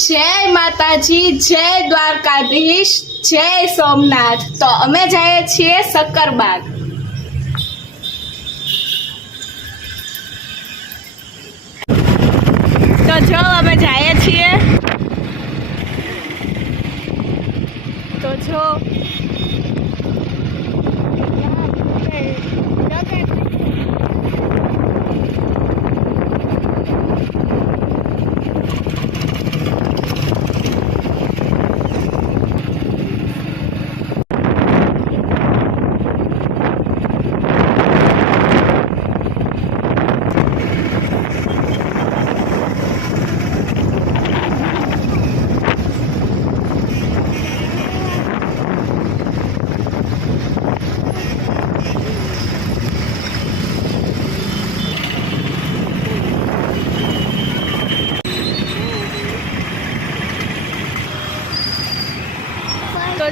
जय माताजी, जय द्वारकाधीश, जय सोमनाथ। तो अमे जाए छे सक्करबाग। तो जो अमे जाए छे तो जो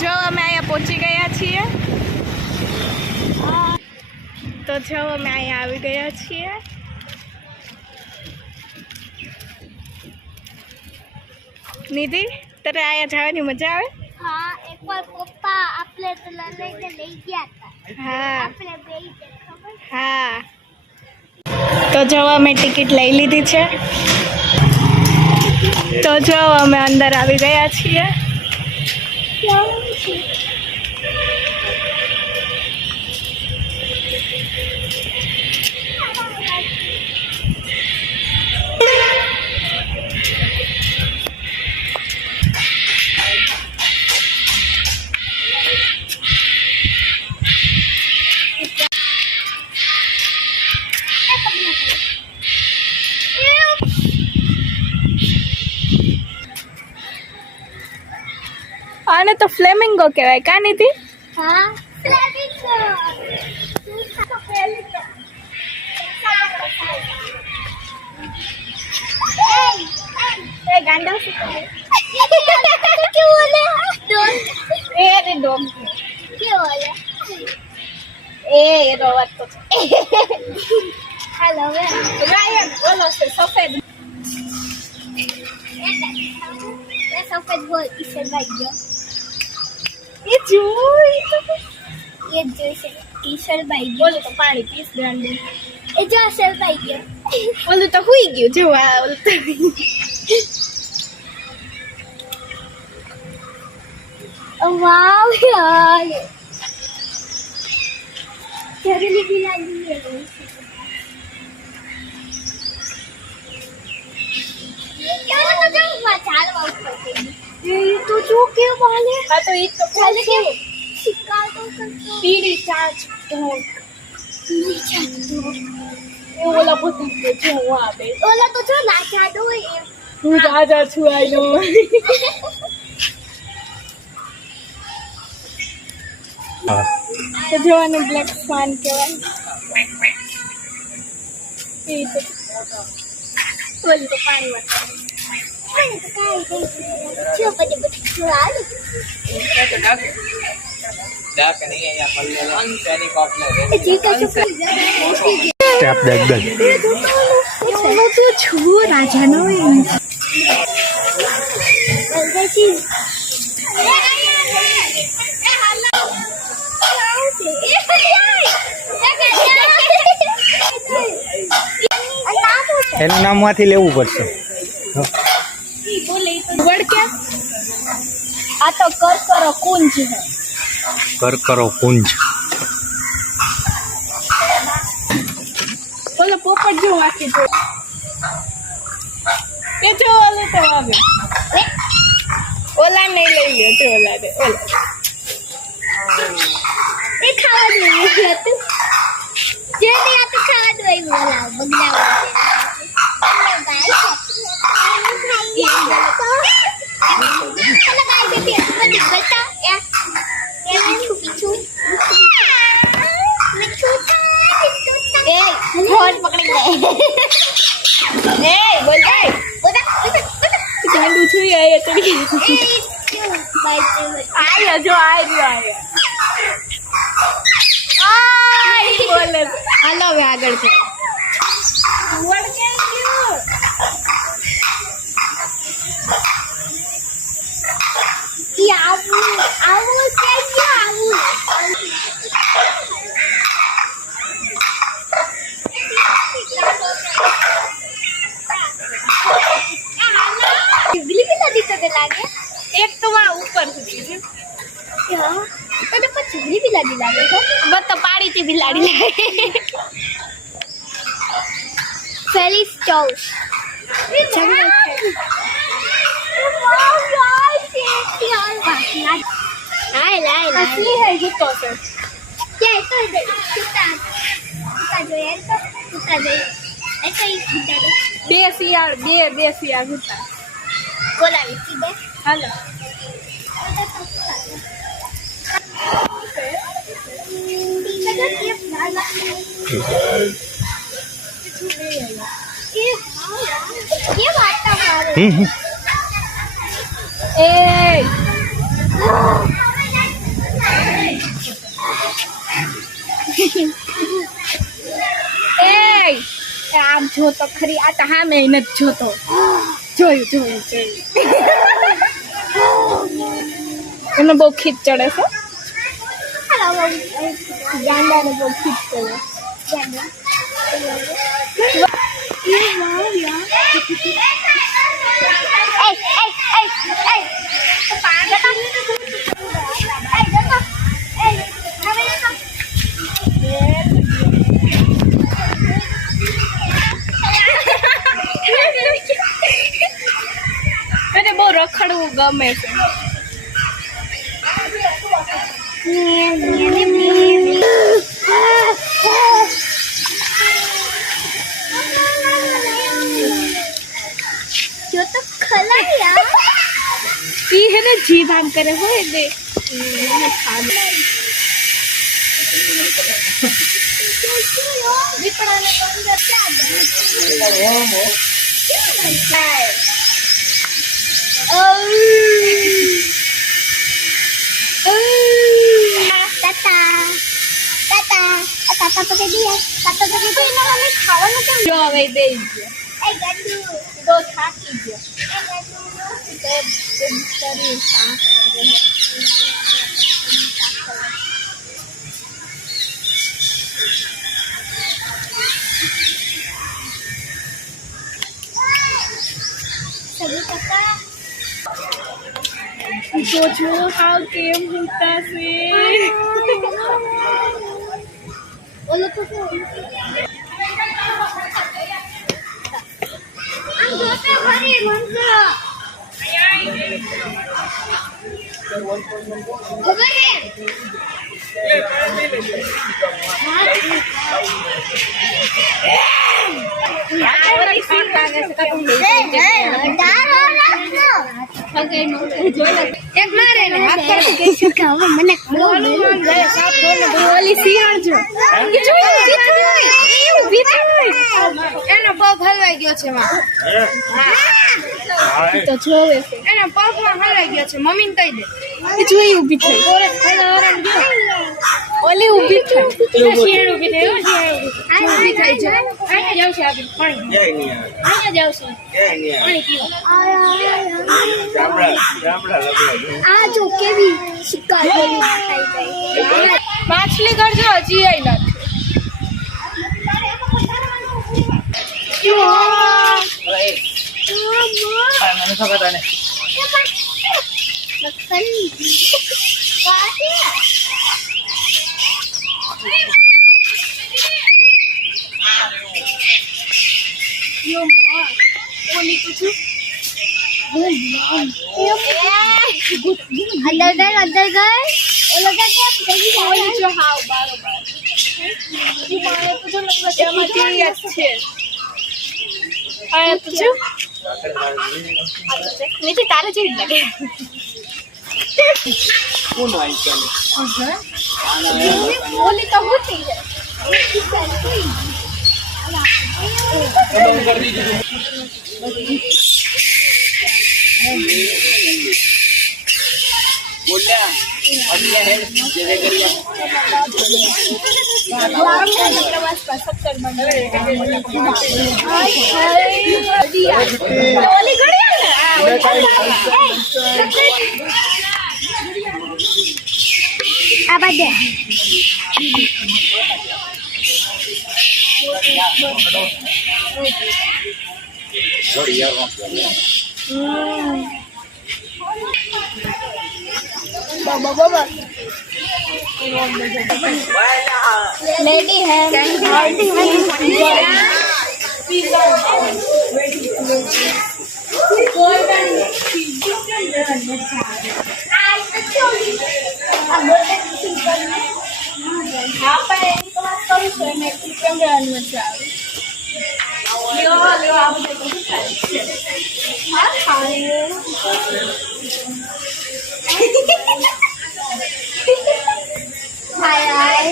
जो अमे अहीं पहुंची गया छीए। तो जो अमे अहीं आवी गया छीए। निधि तारे आया जवानी मजा आवे? हाँ, एक बार पप्पा आपले तो लई गया था। हाँ आपले बेई दे खबर। हाँ तो जो अमे टिकट लई लीधी छे। तो जो अमे अंदर आवी गया छीए। आने तो फ्लेमिंगो कहवाय का निधि? हाँ, फ्लेमिंगो। ए गांडा से क्यों बोले? डॉग। ए रे डॉग। क्यों बोले? ए रोवत तो हेलो रायन बोलो से सफेद ये सफेद बोल इसे भाइयों ये से टी-शर्ट भाइयों बोलो तो पानी पीस ब्रांड ये जो असल भाइयों बोलो तो हुई गयो जो आ बोलो तो वाव यार चरली बिलाली है यार तो जो मचाल वाउट करते ये तो जो के वाले हां तो ये तो चल के शिकार तो करतो पीली चाच तो ये वाला पता है जो वहां पे ओला तो जो नाचा दो ये तू जा छुआई लो तो जो ने ब्लैक स्वान कहवाय ये तो बोल तो पानी मत क्यों बड़े छुआ डाक नहीं है या पल्ले तेनी कॉपले जी का स्टेप देख दे वो तो छुओ राजा नो એનું નામમાંથી લેવું પડશે वर्ड क्या आ तो कर करो कुंज है કરકરો કુંજ बोलो पोपट जो आके जो ये जो તો આવે ઓલા નહીં લઈ લે તો ઓલા દે ઓલા એ ખાવા જોઈએ હતું જે તે આ તો ખાવા જોઈએ બોલા બગડા ફોન પકડી લે બોલ ગાંડું છું આયા તો આયા જો આયા બોલે હાલો હવે આગળ છે बिजली भी नदी तो लागे એક તો આ ઉપર સુધી છે तो પછી बिजली भी नदी लागे तो બસ તો પાડી થી બિલાડી લાગે फेलिस चौस असली है जूतो से क्या है तो कुत्ता जो है तो कुत्ता जो ऐसे ही कुत्ता दे બે શિયાળ બે શિયાળ હતા बोला विकी दे હાલો ये वाटा मारो એ આમ જોતો ખરી આ તો હા મેં નથી જોતો જોયું એને બહુ ખીચ ચડે છે गांडा ने बहुत खींच चले गांडा ये वाह यार ए तो पानी का ए देखो ए हमें देखो એને બહુ રખડવું ગમે છે जो तो खला यार ઈ હે ને જીભ આમ કરે હોય ને विपणाने तो अंदर क्या ताता पकड़ दिया ताता पकड़ दिया ना हमें खाવાનું કેમ જો હવે દઈ ગયો એ ગંદુ તો થાકી ગયો એ ગંદુ શરીર સાફ કરે સभी કાકા જો જો હાવ કેમ હોતા છે ઓલો તો આમ જોતે ભરી મંત્ર ખબર હે એક મારે ને હાથ પર કઈશું કે હવે મને ઓલી શિયાળ જો એનો પગ હલવાઈ ગયો છે માં તો જોવે છે એનો પગમાં હલવાઈ ગયો છે મમ્મીને કહી દે એ જોઈ ઊભી થઈ ઓલી ઊભી થઈ શિયાળ ઊભી થઈ ઊભી થઈ છે અહીંયા જાવ છે આપી પાણી અહીંયા જાવ છે પાણી પીવા આ જો કેવી શિકાર કેવી ખાઈ ગઈ માછલી કરજો હજી આઈ નથી મને ખબર તને ઓલી પૂછું अंदर गए वो लगा कि आप कहीं ઓલી જો હાવ બારોબાર મારે તો જો લગભગ એમાંથી યાદ છે આ તો જો નીચે તારે જેવી લાગે કોણ વાંચે ઓલી તો હોતી છે બોલ્યા અલ્યા હે જે કર્યા પ્રવાસ પર 17 મંડળ ઓલી ગણ્યા ને આ બાજુ बाबा लेडी है हाय हाय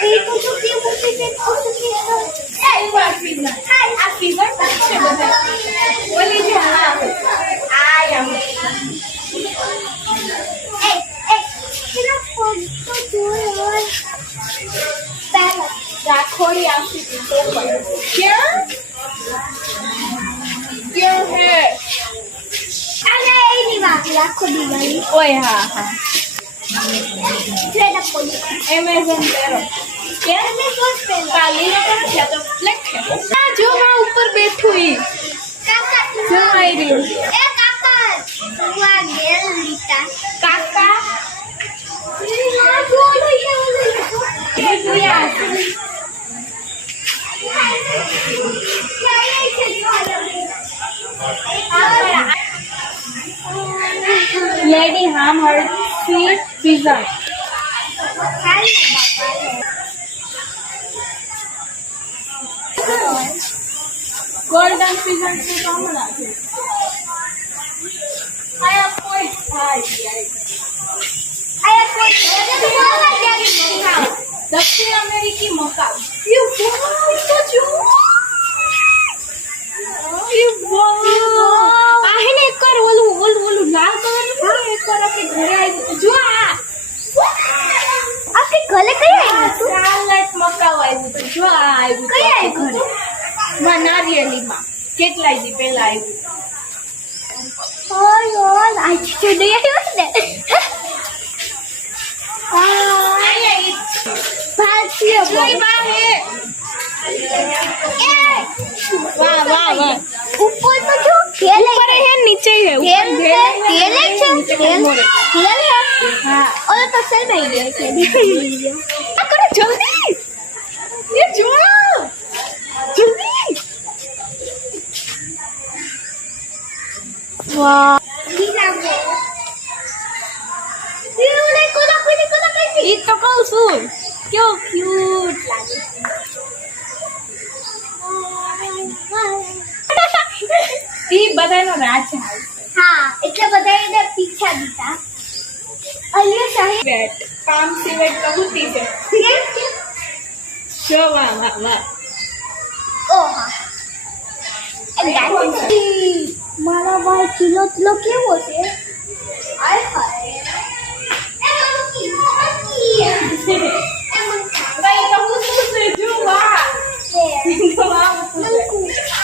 ये तो जो ये मुझे के और के हाय आ फीवर છે બધા બોલી જો હા આય આમ એ તેરા ફોન તો જોર પહેલા રાખોડી આવતી તો ક્યાં હે અરે એ ની વાત રાખોડી વાળી ઓય હા હા ટ્રેડ અપ એમેઝોન પેરો કેમ મે કોસ પેલા કાલી નો છે તો લખ આ જો હા ઉપર બેઠું ઈ કાકા જો આઈ રહ્યું એ કાકા તુઆ ગેલ લીટા કાકા આ જો લઈ એ જોયા લેડી હામ હર્સી પિઝા ગોલ્ડન પિઝા નું કામ રાખે આયા કોઈ આયા કોઈ દક્ષિણ અમેરિકી મકાન તો જો આ હે ને એકવાર ઓલું લાલ કલરનું થોડું એકવાર આપણે ઘરે આવી જો આ આપકે ગલે કઈ આવ્યું તું સ્કારલેટ મકાઉ આવ્યું તો જો આ આવ્યું કઈ આવ્યું ઘરે માં નારિયેલીમાં કેટલાય દી પહેલા આવ્યું ઓય આઈ તો દે આવ્યો ને ભારતીય જોઈ બા હે વાહ વાહ વાહ ऊपर तो जो खेल ऊपर है नीचे है खेल ऊपर है खेल है खेल है हाँ और तो सर में गया करो जल्दी ये जो जल्दी वाह ये तो कहूँ सुन क्यों क्यूट लागे ઈ બધાનો રાજ હા એટલે બધાને પીછા દીધા અહીંયા શાહી બેટ કામ સિવાય કબૂતી છે શો વાહ વાહ વાહ ઓહા મારા ભાઈ કિલો કેવો છે આય હાય એ કિલો નથી ભાઈ કહું શું છે જો વાહ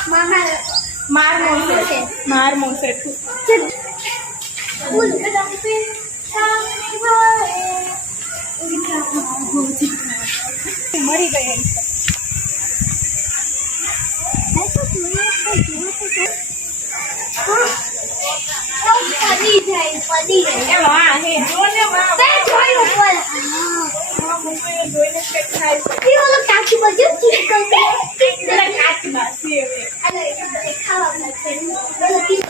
મામા માર મોસે ફૂલ કદમ પે સામે ભાઈ મરી ગઈ પડી જાય એ વાહ હે જો ને વાહ બે જોઈ ઉપર જોઈને ચેક થાય છે એ ઓલો કાચી બજે ચીકલ પેલા કાચમાં છે હવે અરે ખાવા માટે ઓલો કી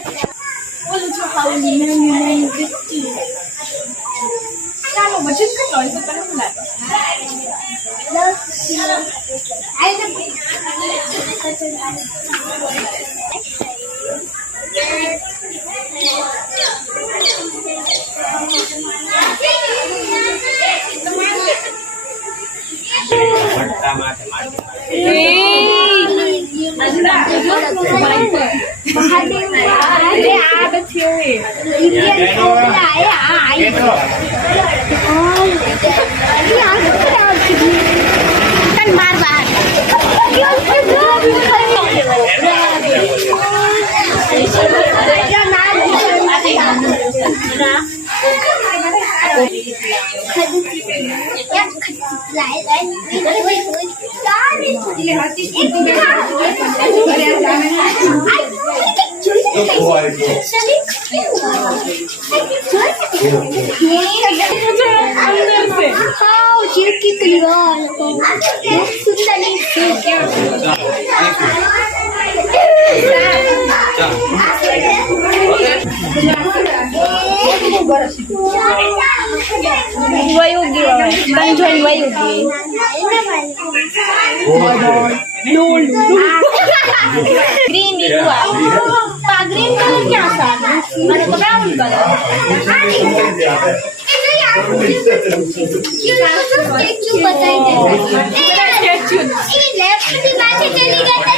ચાલો બજેટ કેટલો હોય તો તને શું લાગે? Green di luar. Pak green colornya apa? Mana ke brown color? Statue बताइए ये लेफ्ट की बात चली गई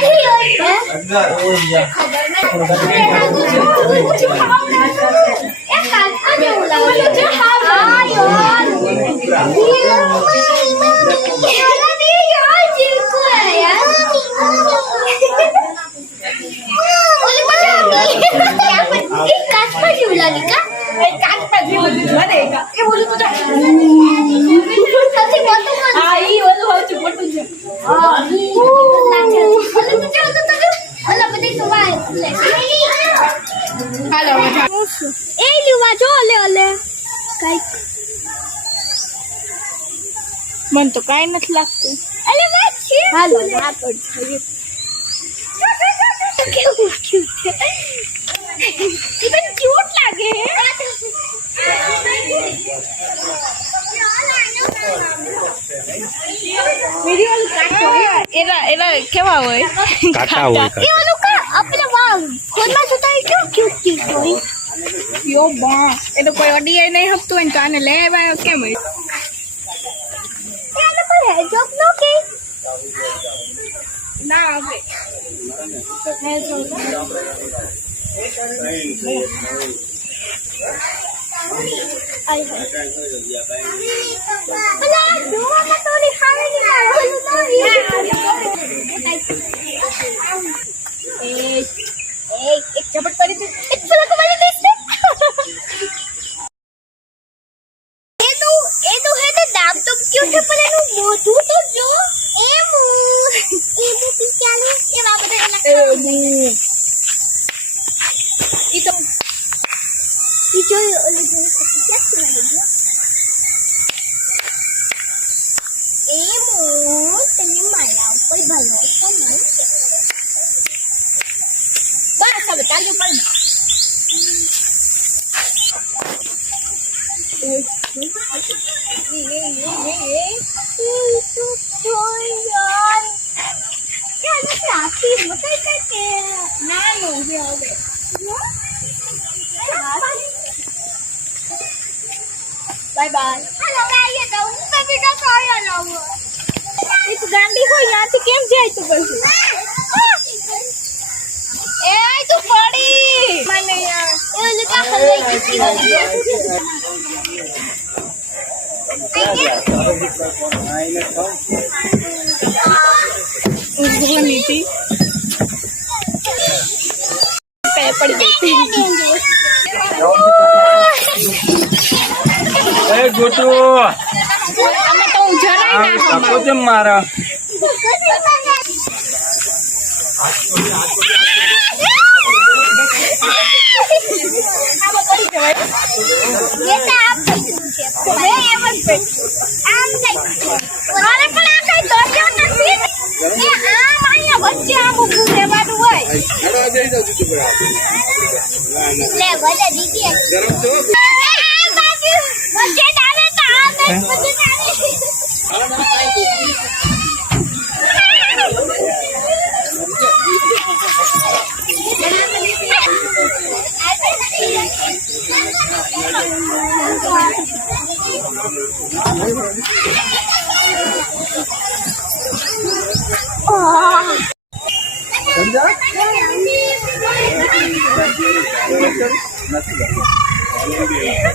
नहीं मन तो काई નથી લાગતું. અલે વાત છે હાલો ના પડ કેવું ક્યુટ છે ઇવન ક્યુટ લાગે વિડિયો કાટો એલા કેવા હોય કાટા હોય એ ઓલું કા આપણે વાવ ખોદમાં સુતાઈ કેવું ક્યુટ ક્યુટ હોય યો બા એ તો કોઈ ઓડીઆઈ નહીં હપતું હોય ને તો આને લઈ આવ્યો કેમ હોય જોક નો કે ના હવે અલા જોવામાં તો ની ખાવે ની ઓલું તો એક ઝપટ કરી દે એક ફૂલ તો મને દેખ એનું હે ને નામ તો ક્યુટ છે પણ એનું મોઢું તો જો એમુ પિચાલું એ બાબતે ઈ તો ઈ જો ઓલું જો ક્યાં એમુ તને મારા ઉપર ભલો તો નહીં બસ હવે ચાલુ પણ બાય બાય એક ગાંડી હોય ત્યાંથી કેમ જાય તું પછી એ તું પડી મને ઉભવાની હતી પડી ગઈ એ ગોટુ અમે તો જરાય ના કાકો જેમ મારા વચ્ચે આમ ઊભું રહેવાનું હોય લે બધા દીદી બાજુ વચ્ચે ડાલે તો આ બધું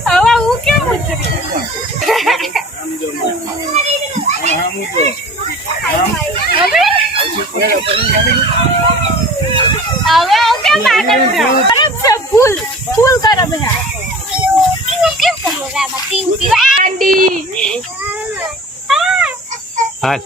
હવે હું કેમ ઉતરી હવે હું કેમ આગળ બરફ છે ફૂલ ફૂલ કરો બધા કેમ કરો રામા પિંકી આંડી હાલ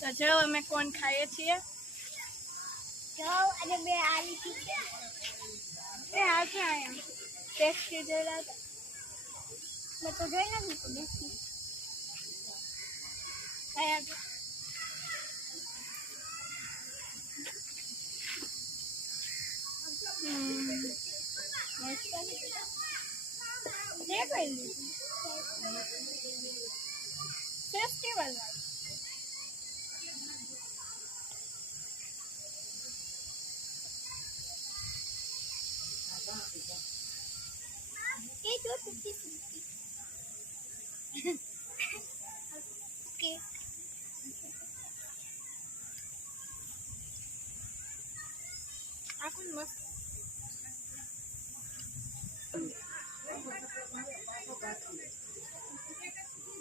તો જો અમે કોણ ખાઈએ છીએ અને બે આલી છે એ આ છે આયા ટેસ્ટી જોયેલા હતા મેં તો જોઈ નથી આયા ફેસ્ટિવલ એ જો 50 ઓકે આ કોણ મસ્ત